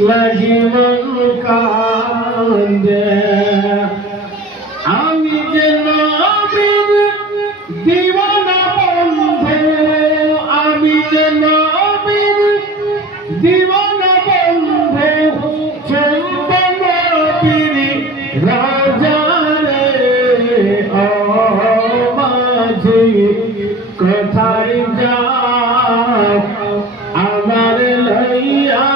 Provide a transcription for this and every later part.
লাগি মন কান্দে আমি যে নবীর দিওয়ানা বন্ধু আমি যে নবীর দিওয়ানা বন্ধু চলবে নবীর রাজা রে ও মাঝি কোথায় যাও আমার লইয়া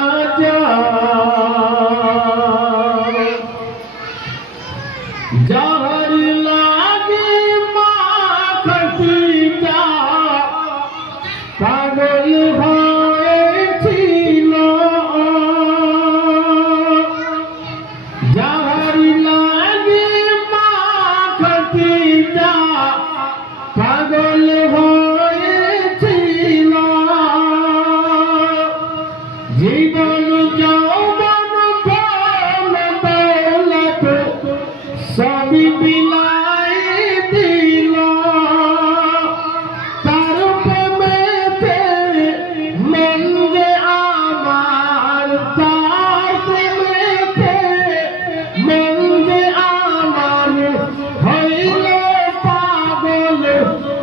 যার লাগে মাখিটা পাগল হয়েছিল যার লাগে মাখিটা পাগল হয়েছিল জীবন যৌবন প্রাণ দৌলত সবই বিলাই দিল তার প্রেমেতে মন যে আমার তার প্রেমেতে মন যে আমার হইল পাগল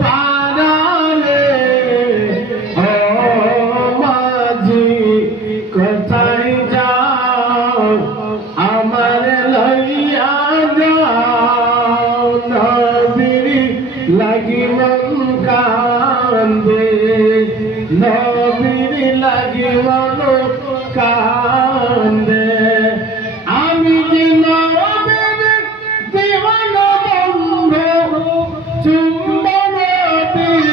পারালে ও মাঝি কোথায় যাও আমার লইয়া লাগি মন কান্দে নবীর লাগি মন কান্দে আমি যে নবীর দিওয়ানা বন্ধু চুম্বন নবীর